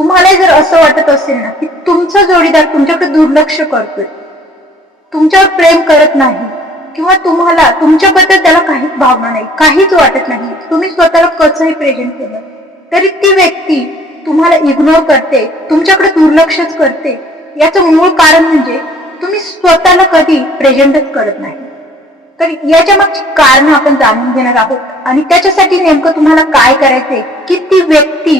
तुम्हाला जर असं वाटत असेल ना की तुमचा जोडीदार तुमच्याकडे दुर्लक्ष करतोय तुमच्यावर प्रेम करत नाही किंवा तुम्हाला तुमच्याबद्दल त्याला काहीच भावना नाही काहीच वाटत नाही तुम्ही स्वतःला कसंही प्रेझेंट केलं तरी ती व्यक्ती तुम्हाला इग्नोर करते तुमच्याकडे दुर्लक्षच करते. याचं मूळ कारण म्हणजे तुम्ही स्वतःला कधी प्रेझेंटच करत नाही. तर याच्या मागची कारण आपण जाणून घेणार आहोत. आणि त्याच्यासाठी नेमकं तुम्हाला काय करायचंय की ती व्यक्ती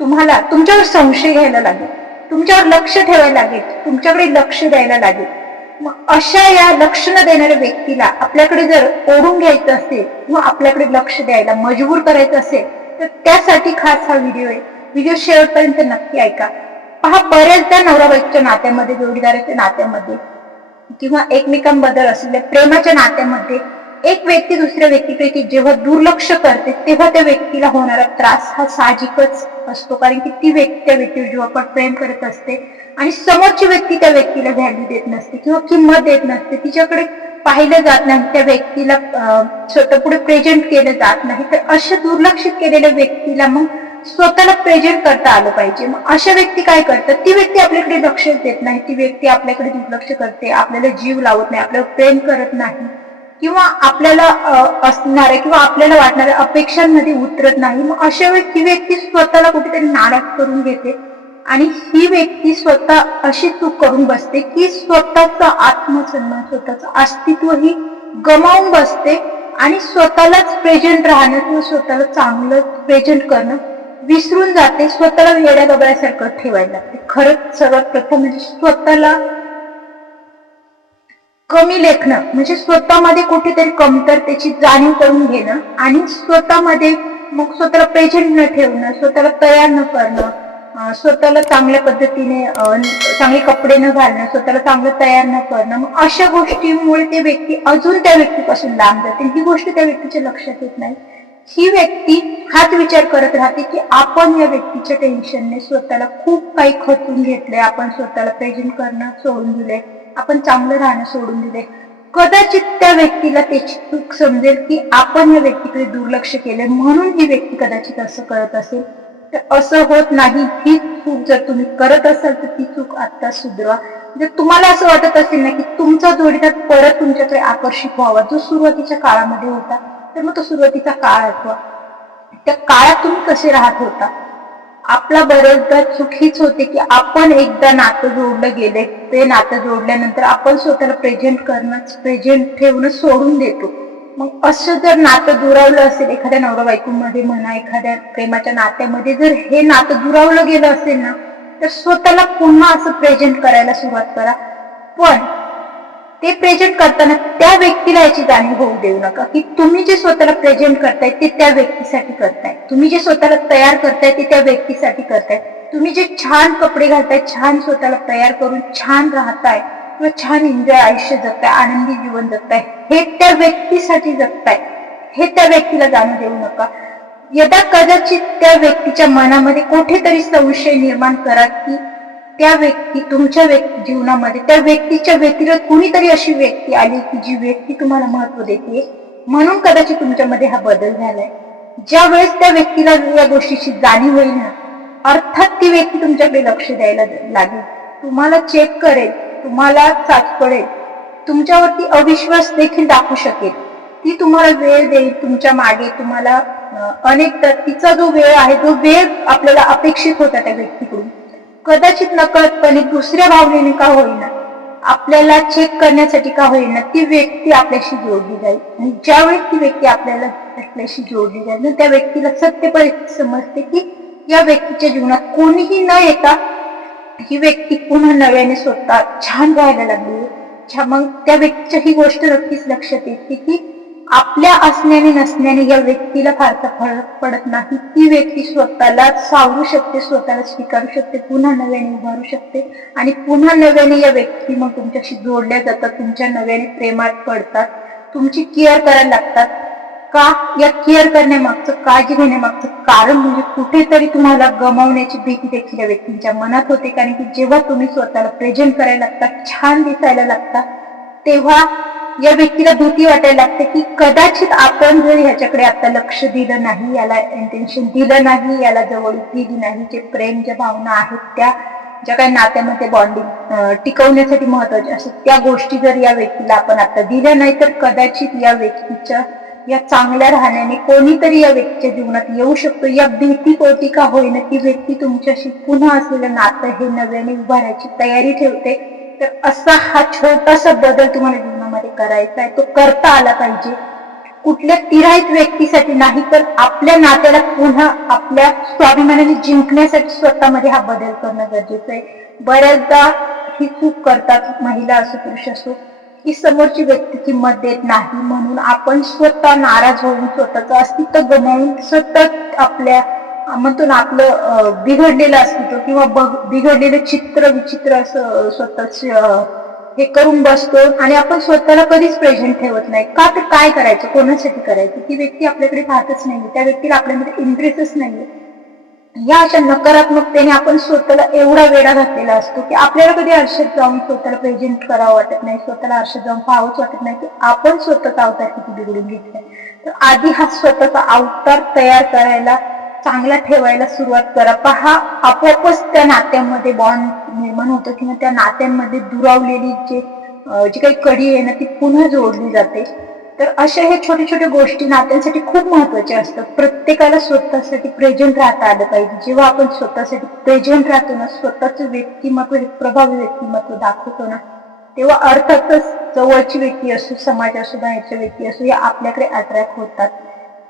तुम्हाला तुमच्यावर संशय घ्यायला लागेल. तुमच्यावर लक्ष ठेवायला लागेल. तुमच्याकडे लक्ष द्यायला लागेल. मग अशा या लक्ष न देणाऱ्या व्यक्तीला आपल्याकडे जर ओढून घ्यायचं असेल किंवा आपल्याकडे लक्ष द्यायला मजबूर करायचं असेल तर त्यासाठी खास हा व्हिडिओ आहे. व्हिडिओ शेवटपर्यंत नक्की ऐका. पहा बऱ्याचदा नवरा बाईकच्या नात्यामध्ये जोडीदाराच्या नात्यामध्ये किंवा एकमेकांबद्दल असलेल्या प्रेमाच्या नात्यामध्ये एक व्यक्ती दुसऱ्या व्यक्तीकडे जेव्हा दुर्लक्ष करते तेव्हा त्या व्यक्तीला होणारा त्रास हा साहजिकच असतो. कारण की ती व्यक्ती त्या व्यक्तीवर जेव्हा आपण प्रेम करत असते आणि समोरची व्यक्ती त्या व्यक्तीला व्हॅल्यू देत नसते किंवा किंमत देत नसते तिच्याकडे पाहिलं जात नाही त्या व्यक्तीला स्वतः पुढे प्रेझेंट केलं जात नाही. तर अशा दुर्लक्षित केलेल्या व्यक्तीला मग स्वतःला प्रेझेंट करता आलं पाहिजे. मग अशा व्यक्ती काय करतात? ती व्यक्ती आपल्याकडे लक्षच देत नाही. ती व्यक्ती आपल्याकडे दुर्लक्ष करते आपल्याला जीव लावत नाही आपल्याला प्रेम करत नाही. किंवा आपल्याला असणाऱ्या किंवा आपल्याला वाटणाऱ्या अपेक्षांमध्ये उतरत नाही मग अशा वेळी ती व्यक्ती स्वतःला कुठेतरी नाराज करून घेते. आणि ही व्यक्ती स्वतः अशी चूक करून बसते की स्वतःचा आत्मसन्मान स्वतःचं अस्तित्वही गमावून बसते आणि स्वतःलाच प्रेझेंट राहणं किंवा स्वतःला चांगलं प्रेझेंट करणं विसरून जाते स्वतःला वेड्या गबऱ्यासारखं ठेवायला लागते. खरंच सर्वात प्रथम म्हणजे स्वतःला कमी लेखणं म्हणजे स्वतःमध्ये कुठेतरी कमतरतेची जाणीव करून घेणं आणि स्वतःमध्ये मग स्वतःला प्रेझेंट न ठेवणं स्वतःला तयार न करणं स्वतःला चांगल्या पद्धतीने चांगले कपडे न घालणं स्वतःला चांगलं तयार न करणं मग अशा गोष्टींमुळे ते व्यक्ती अजून त्या व्यक्तीपासून लांब जाते ही गोष्ट त्या व्यक्तीच्या लक्षात येत नाही. ही व्यक्ती हाच विचार करत राहते की आपण या व्यक्तीच्या टेन्शनने स्वतःला खूप काही खचून घेतले आपण स्वतःला प्रेझेंट करणं सोडून दिले आपण चांगलं राहणं सोडून दिले कदाचित त्या व्यक्तीला त्याची चूक समजेल की आपण या व्यक्तीकडे दुर्लक्ष केले म्हणून ही व्यक्ती कदाचित असं करत असेल. तर असं होत नाही. ही चूक जर तुम्ही करत असाल तर ती चूक आता सुधरवा जर तुम्हाला असं वाटत असेल ना की तुमचा जोडीदार परत तुमच्याकडे आकर्षित व्हावा जो सुरुवातीच्या काळामध्ये होता तर मग तो सुरुवातीचा काळ आठवा. त्या काळात तुम्ही कसे राहत होता? आपला बरेचदा चुकीच होते की आपण एकदा नातं जोडलं गेले ते नातं जोडल्यानंतर आपण स्वतःला प्रेझेंट करणं प्रेझेंट ठेवणं सोडून देतो. मग असं जर नातं दुरावलं असेल एखाद्या नवरा बायकोमध्ये म्हणा एखाद्या प्रेमाच्या नात्यामध्ये जर हे नातं दुरावलं गेलं असेल ना तर स्वतःला पुन्हा असं प्रेझेंट करायला सुरुवात करा. पण ते प्रेझेंट करताना त्या व्यक्तीला याची जाणीव होऊ देऊ नका. की तुम्ही जे स्वतःला प्रेझेंट करताय ते त्या व्यक्तीसाठी करताय. तुम्ही जे स्वतःला तयार करताय ते त्या व्यक्तीसाठी करताय. तुम्ही जे छान कपडे घालताय छान स्वतःला तयार करून छान राहताय किंवा छान एन्जॉय आयुष्य जगताय आनंदी जीवन जगताय हे त्या व्यक्तीसाठी जगताय. हे त्या व्यक्तीला जाणू देऊ नका. यदा कदाचित त्या व्यक्तीच्या मनामध्ये कुठेतरी संशय निर्माण करा की त्या व्यक्ती तुमच्या व्यक्ती जीवनामध्ये त्या व्यक्तीच्या व्यतिरिक्त कुणीतरी अशी व्यक्ती आली की जी व्यक्ती तुम्हाला महत्त्व देते? म्हणून कदाचित तुमच्यामध्ये हा बदल झालाय. ज्या वेळेस त्या व्यक्तीला या गोष्टीची जाणीव होईल ना अर्थात ती व्यक्ती तुमच्याकडे लक्ष द्यायला लागेल. तुम्हाला चेक करेल तुम्हाला चाचपडेल तुमच्यावरती अविश्वास देखील दाखवू शकेल. ती तुम्हाला वेळ देईल तुमच्या मागे तुम्हाला अनेक तिचा जो वेळ आहे तो वेळ आपल्याला अपेक्षित होता त्या व्यक्तीकडून कदाचित नकळतपणे दुसऱ्या भावनेने का होईना. आपल्याला चेक करण्यासाठी का होईना ती व्यक्ती आपल्याशी जोडली जाईल. आणि ज्यावेळी ती व्यक्ती आपल्याला आपल्याशी जोडली जाईल ना त्या व्यक्तीला सत्य परिस्थिती समजते की या व्यक्तीच्या जीवनात कोणीही न येता ही व्यक्ती पुन्हा नव्याने स्वतः छान राहायला लागली. छा- मग त्या व्यक्तीच्या ही गोष्ट नक्कीच लक्षात येते की आपल्या असण्याने नसण्याने या व्यक्तीला फारसा फरक पडत नाही. ती व्यक्ती स्वतःला सावरू शकते स्वतःला स्वीकारू शकते पुन्हा नव्याने उभारू शकते आणि पुन्हा नव्याने या व्यक्ती मग तुमच्याशी जोडल्या जातात तुमच्या नव्याने प्रेमात पडतात. तुमची केअर करायला लागतात. का? या केअर करण्यामागचं काळजी घेण्यामागचं कारण म्हणजे कुठेतरी तुम्हाला गमावण्याची भीती देखील या व्यक्तींच्या मनात होते. कारण की जेव्हा तुम्ही स्वतःला प्रेझेंट करायला लागता छान दिसायला लागता तेव्हा या व्यक्तीला भीती वाटायला लागते की कदाचित आपण जर ह्याच्याकडे आता लक्ष दिलं नाही याला इंटेन्शन दिलं नाही याला जवळ दिली नाही जे प्रेम ज्या भावना आहेत त्या ज्या काही नात्यामध्ये बॉन्डिंग टिकवण्यासाठी महत्त्वाच्या असतात त्या गोष्टी जर या व्यक्तीला आपण आता दिल्या नाही तर कदाचित या व्यक्तीच्या या चांगल्या राहण्याने कोणीतरी या व्यक्तीच्या जीवनात येऊ शकतो. या भीती पोटी का होईना ती व्यक्ती तुमच्याशी पुन्हा असलेलं नातं हे नव्याने उभारायची तयारी ठेवते. तर असा हा छोटासा बदल तुम्हाला करायचा आहे तो करता आला पाहिजे. कुठल्या तिराईत व्यक्तीसाठी नाही तर आपल्या नात्याला पुन्हा आपल्या स्वाभिमानाने जिंकण्यासाठी स्वतःमध्ये हा बदल करणं गरजेचं आहे. बऱ्याचदा ही चूक करतात महिला असो पुरुष असो की समोरची व्यक्ती किंमत देत नाही म्हणून आपण स्वतः नाराज होऊन स्वतःचं अस्तित्व गमावून सतत आपल्या म्हणतो ना आपलं बिघडलेलं अस्तित्व किंवा बघ- बिघडलेलं चित्र विचित्र असं स्वतःच हे करून बसतो आणि आपण स्वतःला कधीच प्रेझेंट ठेवत नाही. का तर काय करायचं? कोणासाठी करायचं? ती व्यक्ती आपल्याकडे पाहतच नाहीये. त्या व्यक्तीला आपल्यामध्ये इंटरेस्टच नाहीये. या अशा नकारात्मकतेने आपण स्वतःला एवढा वेळा घातलेला असतो की आपल्याला कधी आरशात जाऊन स्वतःला प्रेझेंट करावं वाटत नाही स्वतःला आरशात जाऊन पाहावंच वाटत नाही की आपण स्वतःचा अवतार किती बिघडून घेतलाय. तर आधी हा स्वतःचा अवतार तयार करायला चांगला ठेवायला सुरुवात करा. पहा आपोआपच त्या नात्यामध्ये बॉन्ड निर्माण होतं किंवा त्या नात्यांमध्ये दुरावलेली जे जी काही कडी आहे ना ती पुन्हा जोडली जाते. तर अशा हे छोट्या छोट्या गोष्टी नात्यांसाठी खूप महत्त्वाच्या असतात. प्रत्येकाला स्वतःसाठी प्रेझेंट राहता आलं पाहिजे. जेव्हा आपण स्वतःसाठी प्रेझेंट राहतो ना स्वतःचं व्यक्तिमत्व हे प्रभावी व्यक्तिमत्व दाखवतो ना तेव्हा अर्थातच जवळची व्यक्ती असो समाज असो बाहेरच्या व्यक्ती असो या आपल्याकडे अट्रॅक्ट होतात.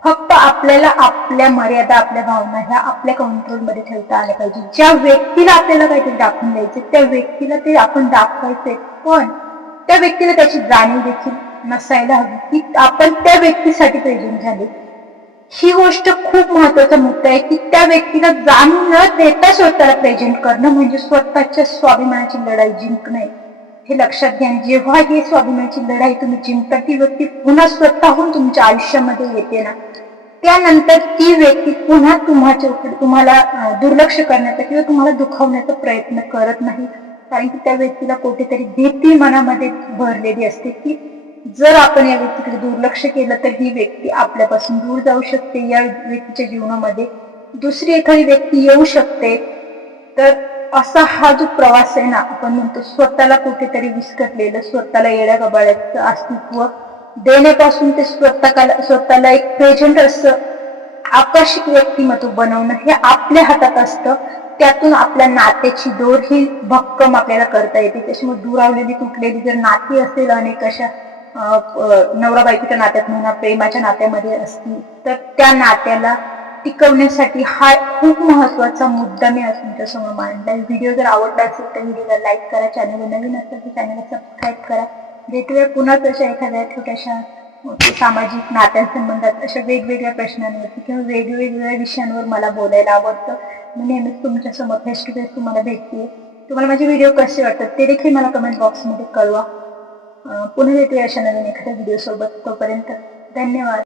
फक्त आपल्याला आपल्या मर्यादा आपल्या भावना ह्या आपल्या कंट्रोलमध्ये ठेवता आल्या पाहिजे ज्या व्यक्तीला आपल्याला काहीतरी दाखवून द्यायचे त्या व्यक्तीला ते आपण दाखवायचे पण त्या व्यक्तीला त्याची जाणीव देखील नसायला हवी. की आपण त्या व्यक्तीसाठी प्रेझेंट झाले. ही गोष्ट खूप महत्त्वाचा मुद्दा आहे की त्या व्यक्तीला जाणून न देता स्वतःला प्रेझेंट करणं म्हणजे स्वतःच्या स्वाभिमानाची लढाई जिंकणं हे लक्षात घ्या. जेव्हा ही स्वाभिमानाची लढाई तुम्ही जिंकता ती व्यक्ती पुन्हा स्वतःहून तुमच्या आयुष्यामध्ये येते ना. त्यानंतर ती व्यक्ती पुन्हा तुम्हाला तुम्हाला दुर्लक्ष करण्याचा किंवा तुम्हाला दुखावण्याचा प्रयत्न करत नाही. कारण की त्या व्यक्तीला कुठेतरी भीती मनामध्ये भरलेली असते की जर आपण या व्यक्तीकडे दुर्लक्ष केलं तर ही व्यक्ती आपल्यापासून दूर जाऊ शकते. या व्यक्तीच्या जीवनामध्ये दुसरी एखादी व्यक्ती येऊ शकते. तर असा हा जो प्रवास आहे ना आपण म्हणतो स्वतःला कुठेतरी विस्कटलेलं स्वतःला येड्या गबाळ्याचं अस्तित्व देण्यापासून ते स्वतःला स्वतःला एक प्रेझेंट असं आकर्षक व्यक्तिमत्व बनवणं हे आपल्या हातात असतं. त्यातून आपल्या नात्याची दोर ही भक्कम आपल्याला करता येते. त्याच्यामुळे दुरावलेली तुटलेली जर नाती असेल अनेक अशा नवरा बायकोच्या नात्यात म्हणा प्रेमाच्या नात्यामध्ये असतील तर त्या नात्याला टिकवण्यासाठी हा खूप महत्त्वाचा मुद्दा मी आज तुमच्यासमोर मांडला व्हिडिओ जर आवडला असेल तर व्हिडिओला लाईक करा चॅनल नवीन असेल तर चॅनलला सबस्क्राईब करा. भेटूया पुन्हा तशा एखाद्या छोट्याशा सामाजिक नात्यांसंबंधात अशा वेगवेगळ्या प्रश्नांवरती किंवा वेगवेगळ्या विषयांवर मला बोलायला आवडतं. मी नेहमीच तुमच्यासमोर फेस टू फेस तुम्हाला भेटते. तुम्हाला माझे व्हिडिओ कसे वाटतात ते देखील मला कमेंट बॉक्समध्ये कळवा. पुन्हा भेटूया अशा नवीन एखाद्या व्हिडिओसोबत तोपर्यंत धन्यवाद.